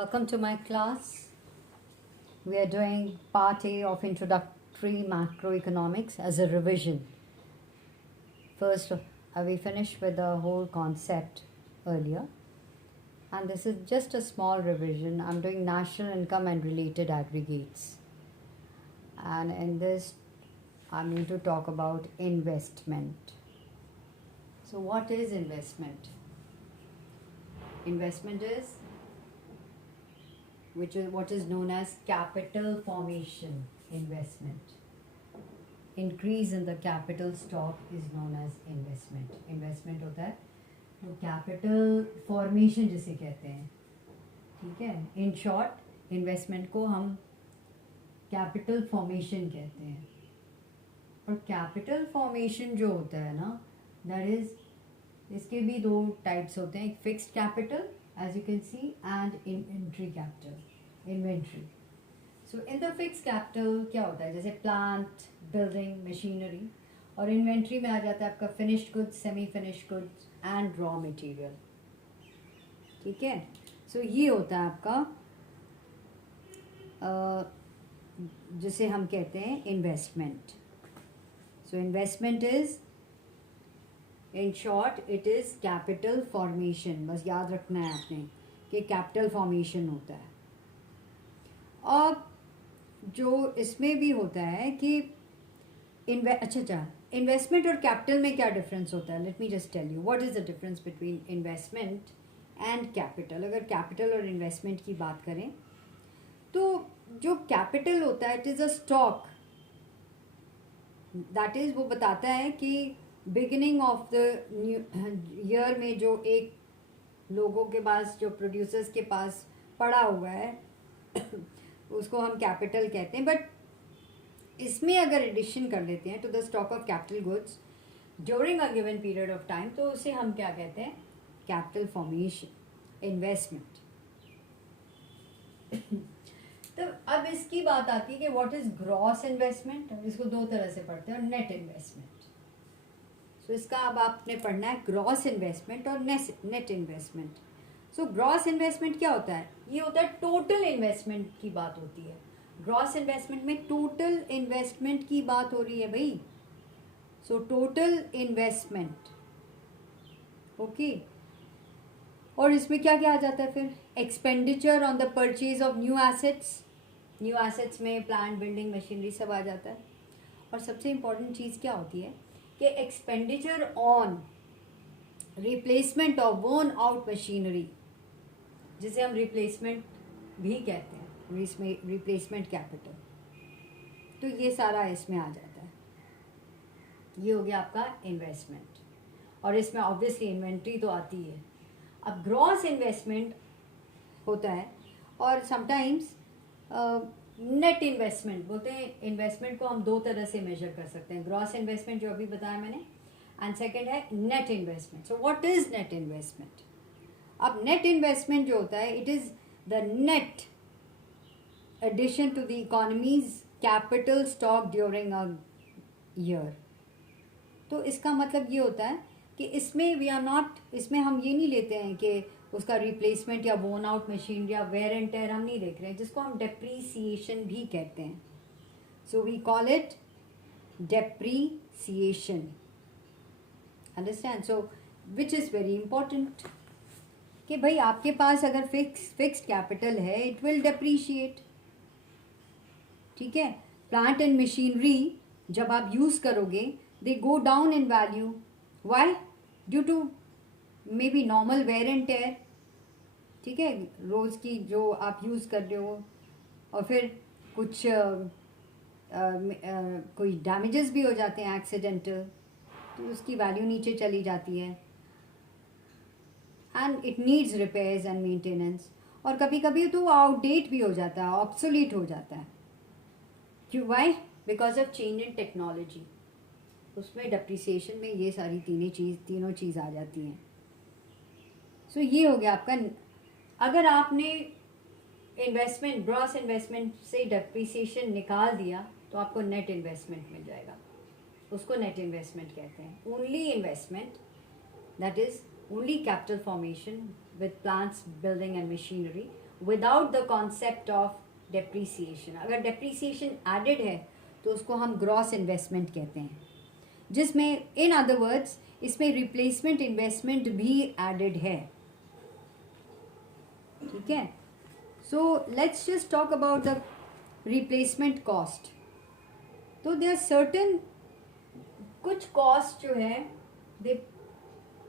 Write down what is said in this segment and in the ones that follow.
Welcome to my class. We are doing part A of introductory macroeconomics as a revision. First, we finished with the whole concept earlier, and this is just a small revision. I'm doing national income and related aggregates, and in this, I'm going to talk about investment. So, what is investment? Investment is which is what is known as capital formation investment. Increase in the capital stock is known as investment. Investment होता है तो capital formation जिसे कहते हैं, ठीक है. In short, investment को हम capital formation कहते हैं. और capital formation जो होता है ना, that is, इसके भी दो types होते हैं. एक fixed capital, as you can see, and inventory capital. Inventory. So in the fixed capital क्या होता है, जैसे plant, building, machinery, और inventory में आ जाता है आपका finished goods, semi finished goods and raw material. ठीक है. So ये होता है आपका जिसे हम कहते हैं investment. So investment is, in short, it is capital formation. बस याद रखना है आपने कि capital formation होता है. और जो इसमें भी होता है कि अच्छा इन्वेस्टमेंट और कैपिटल में क्या डिफरेंस होता है. Let me just tell you what is the difference between investment and capital. अगर कैपिटल और इन्वेस्टमेंट की बात करें तो जो कैपिटल होता है, it is a stock. That is, वो बताता है कि बिगिनिंग ऑफ द ईयर में जो एक लोगों के पास, जो प्रोड्यूसर्स के पास पड़ा हुआ है उसको हम कैपिटल कहते हैं. बट इसमें अगर एडिशन कर लेते हैं to the stock of capital goods during a given period of time, तो उसे हम क्या कहते हैं, कैपिटल फॉर्मेशन इन्वेस्टमेंट. तो अब इसकी बात आती है कि व्हाट इज ग्रॉस इन्वेस्टमेंट. इसको दो तरह से पढ़ते हैं, और नेट इन्वेस्टमेंट. सो इसका अब आपने पढ़ना है ग्रॉस इन्वेस्टमेंट और net investment. So gross investment क्या होता है, ये होता है टोटल इन्वेस्टमेंट की बात होती है. ग्रॉस इन्वेस्टमेंट में टोटल इन्वेस्टमेंट की बात हो रही है भाई. So total investment, okay. और इसमें क्या क्या आ जाता है फिर, expenditure on the purchase of new assets. New assets में प्लांट, बिल्डिंग, मशीनरी सब आ जाता है. और सबसे इम्पॉर्टेंट चीज़ क्या होती है कि expenditure on replacement of worn out machinery, जिसे हम रिप्लेसमेंट भी कहते हैं, इसमें रिप्लेसमेंट कैपिटल. तो ये सारा इसमें आ जाता है. ये हो गया आपका इन्वेस्टमेंट. और इसमें ऑब्वियसली इन्वेंट्री तो आती है. अब ग्रॉस इन्वेस्टमेंट होता है, और समटाइम्स नेट इन्वेस्टमेंट बोलते हैं. इन्वेस्टमेंट को हम दो तरह से मेजर कर सकते हैं. ग्रॉस इन्वेस्टमेंट जो अभी बताया मैंने, एंड सेकेंड है net investment. So what is net investment. अब नेट इन्वेस्टमेंट जो होता है, it is the net addition to the economy's capital stock during a year. तो इसका मतलब ये होता है कि इसमें वी आर नॉट, इसमें हम ये नहीं लेते हैं कि उसका रिप्लेसमेंट या वोन आउट मशीन या वेयर एंड टेयर हम नहीं देख रहे हैं, जिसको हम डेप्रीसिएशन भी कहते हैं. So we call it depreciation. Understand. So which is very important कि भाई आपके पास अगर फिक्स्ड कैपिटल है, इट विल डेप्रीशिएट. ठीक है. प्लांट एंड मशीनरी जब आप यूज़ करोगे, they go down in value. Why? Due to maybe normal wear and tear. ठीक है, रोज़ की जो आप यूज़ कर रहे हो, और फिर कुछ कोई डैमेजेस भी हो जाते हैं एक्सीडेंटल, तो उसकी वैल्यू नीचे चली जाती है. And it needs repairs and maintenance. और कभी कभी तो आउटडेट भी हो जाता है, ऑब्सोलीट हो जाता है. क्यों? Why? Because of change in technology. उसमें डेप्रिसिएशन में ये सारी तीनों चीज़ आ जाती हैं. सो ये हो गया आपका. अगर आपने इन्वेस्टमेंट, ग्रॉस इन्वेस्टमेंट से डेप्रिसिएशन निकाल दिया, तो आपको नेट इन्वेस्टमेंट मिल जाएगा. उसको नेट इन्वेस्टमेंट कहते हैं. Only investment, that is only capital formation with plants, building and machinery, without the concept of depreciation. अगर डेप्रीसिएशन एडेड है तो उसको हम ग्रॉस इन्वेस्टमेंट कहते हैं, जिसमें इन अदर वर्ड्स इसमें रिप्लेसमेंट इन्वेस्टमेंट भी एडेड है. ठीक है. So let's just talk about the replacement cost. तो देयर सर्टेन कुछ कॉस्ट जो है they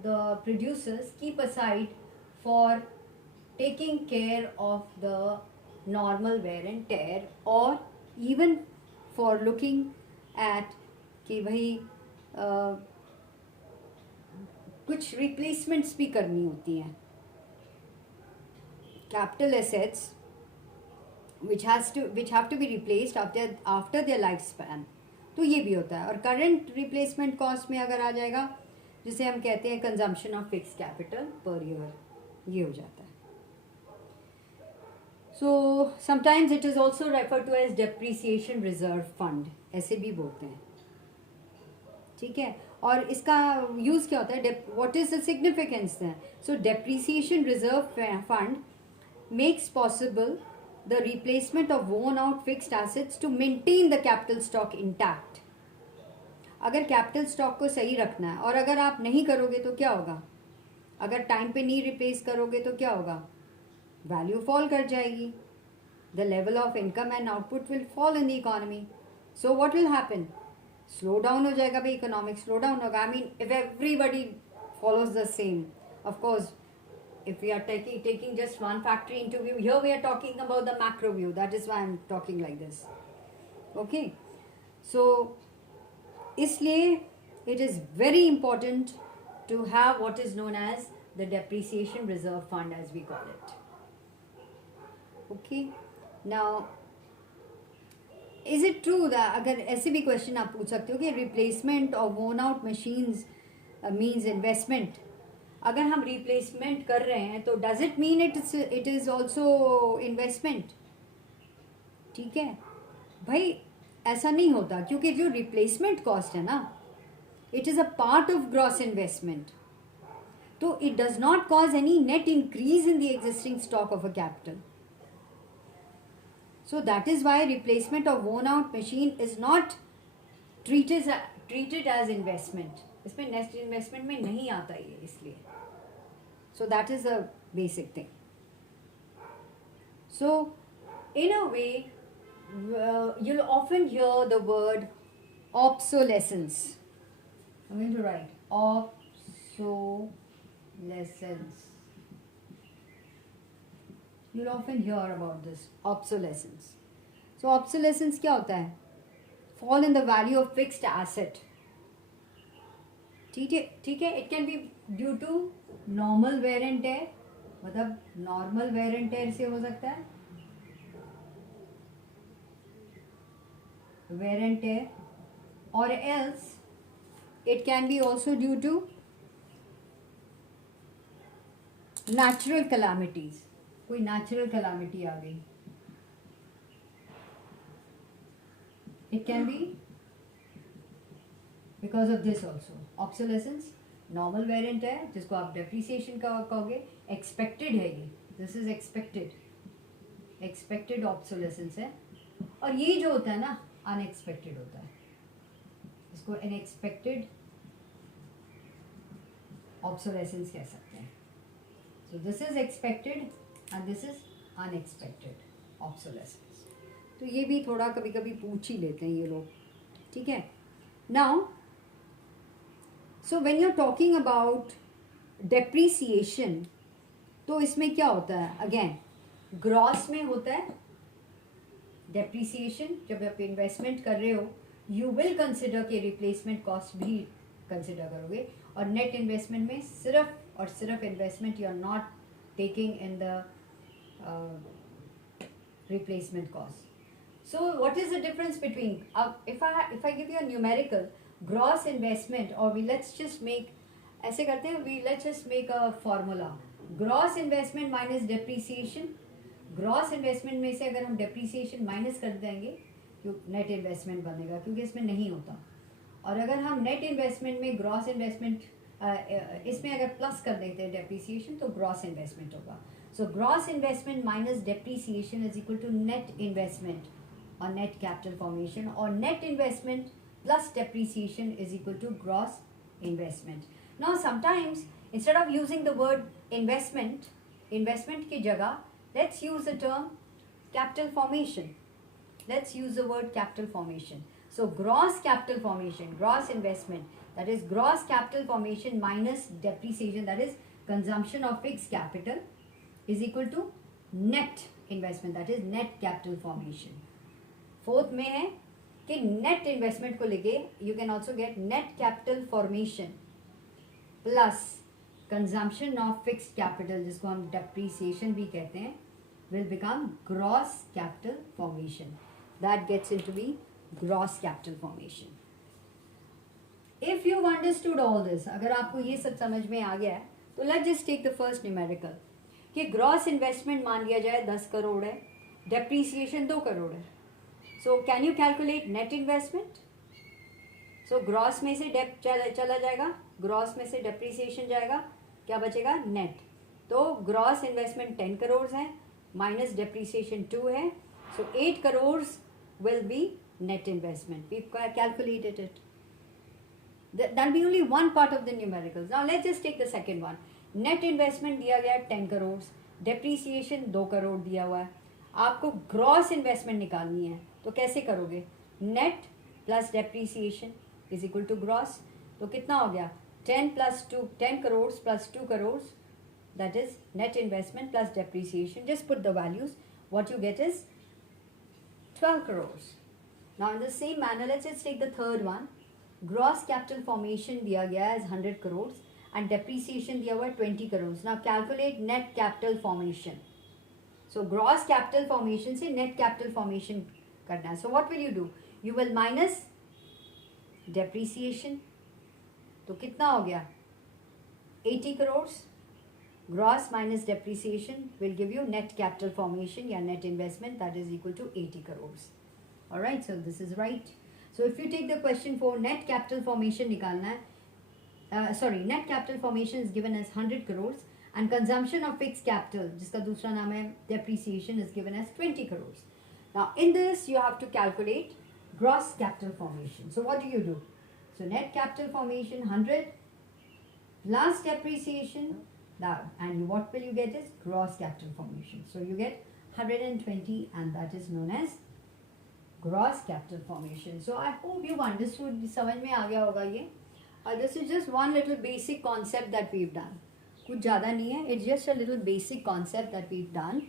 the producers keep aside for taking care of the normal wear and tear, और इवन फॉर लुकिंग एट कि भाई कुछ रिप्लेसमेंट्स भी करनी होती हैं. Capital assets which have to be replaced after their lifespan. तो ये भी होता है. और करंट रिप्लेसमेंट कॉस्ट में अगर आ जाएगा, जिसे हम कहते हैं consumption of fix capital per year, ये हो जाता है. So sometimes it is also refer to as depreciation reserve fund, ऐसे भी बोलते हैं. ठीक है. और इसका यूज क्या होता है, व्हाट इज द सिग्निफिकेंस है. So depreciation reserve fund makes possible the replacement of worn out fixed assets to maintain the capital stock intact. अगर कैपिटल स्टॉक को सही रखना है, और अगर आप नहीं करोगे तो क्या होगा, अगर टाइम पे नहीं रिप्लेस करोगे तो क्या होगा, वैल्यू फॉल कर जाएगी. The level of income and output will fall in the economy. So what will happen, slow down हो जाएगा भाई, इकोनॉमिक स्लो डाउन होगा. I mean if everybody follows the same, of course if we are taking just one factory into view, here we are talking about the macro view, that is why I'm talking like this. Okay, so isliye it is very important to have what is known as the depreciation reserve fund, as we call it. Okay, now is it true that अगर ऐसे भी question आप पूछ सकते हो कि replacement of worn out machines means investment. अगर हम रिप्लेसमेंट कर रहे हैं तो does it mean it is also investment. ठीक है भाई, ऐसा नहीं होता, क्योंकि जो रिप्लेसमेंट कॉस्ट है ना, it is a part of gross investment. तो it does not cause any net increase in the existing stock of a capital. So that is why replacement of worn out machine is not treated as investment. इसमें next investment में नहीं आता ये, इसलिए. So that is the basic thing. So in a way, you'll often hear the word obsolescence. I'm going to write obsolescence. You'll often hear about this obsolescence. So obsolescence क्या होता है, fall in the value of fixed asset. ठीक है. It can be due to normal wear and tear, मतलब normal wear and टेयर से हो सकता है, वेयर एंड टेयर, और else it can be also due to natural calamities. कोई natural calamity आ गई, it can be because of this also. Obsolescence, normal wear and tear, जिसको आप depreciation का कहोगे, expected है ये, this is expected obsolescence है. और ये जो होता है ना, unexpected होता है, इसको unexpected obsolescence कह सकते हैं. So this is expected and this is unexpected obsolescence. तो ये भी थोड़ा कभी कभी पूछ ही लेते हैं ये लोग. ठीक है. Now so when you're talking about depreciation, तो इसमें क्या होता है, अगेन ग्रॉस में होता है डेप्रीसिएशन. जब आप इन्वेस्टमेंट कर रहे हो, यू विल कंसिडर के रिप्लेसमेंट कॉस्ट भी कंसिडर करोगे, और नेट इन्वेस्टमेंट में सिर्फ और सिर्फ investment, you are not taking in the replacement cost. So what is the difference between, if I give you a numerical gross investment, or let's just make, ऐसे करते हैं, let's just make a formula, gross investment minus depreciation. gross investment में से अगर हम depreciation minus कर देंगे तो net investment बनेगा, क्योंकि इसमें नहीं होता. और अगर हम net investment में gross investment इसमें अगर प्लस कर देते हैं depreciation, तो gross investment होगा. So gross investment minus depreciation is equal to net investment or net capital formation, or net investment plus depreciation is equal to gross investment. Now sometimes instead of using the word investment की जगह let's use the term capital formation. Let's use the word capital formation. So gross capital formation, gross investment, that is gross capital formation minus depreciation, that is consumption of fixed capital, is equal to net investment, that is net capital formation. Fourth में है कि net investment को लेके you can also get net capital formation plus consumption of fixed capital, जिसको हम depreciation भी कहते हैं, will become gross capital formation. That gets into the gross capital formation. If you've understood all this, अगर आपको ये सब समझ में आ गया है, तो let's just take the first numerical कि gross investment मान लिया जाए 10 करोड़ है, depreciation 2 करोड़ है. So can you calculate net investment? So gross में से डेप चला जाएगा, gross में से depreciation जाएगा, क्या बचेगा? net. तो gross investment 10 करोड़ है, minus depreciation 2 है, so 8 crore will be net investment. We've calculated it. That'll be only one part of the numericals. Now let's just take the second one. Net investment दिया गया 10 crore, depreciation 2 crore दिया हुआ है, आपको gross investment निकालनी है, तो कैसे करोगे? Net plus depreciation is equal to gross. तो कितना हो गया? 10 plus 2, 10 crore plus 2 crore, that is net investment plus depreciation. Just put the values. What you get is 12 crores. Now in the same manner, let's just take the third one. Gross capital formation दिया गया है 100 crores and depreciation दिया हुआ है 20 crores. Now calculate net capital formation. So gross capital formation से net capital formation करना है. So what will you do? You will minus depreciation. तो कितना हो गया? 80 crores. Gross minus depreciation will give you net capital formation या net investment, that is equal to 80 crores. Alright, so this is right. So if you take the question for net capital formation निकालना है, net capital formation is given as 100 crores and consumption of fixed capital, जिसका दूसरा नाम है depreciation, is given as 20 crores. Now in this you have to calculate gross capital formation. So what do? So net capital formation 100 plus depreciation. Now, and what will you get is gross capital formation. So you get 120 and that is known as gross capital formation. So I hope you've understood, समझ में आ गया होगा ये. This is just one little basic concept that we've done. कुछ ज़्यादा नहीं है. It's just a little basic concept that we've done.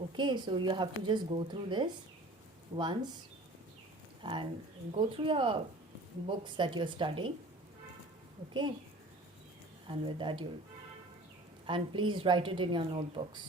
Okay, so you have to just go through this once and go through your books that you're studying. Okay, and with that and please write it in your notebooks.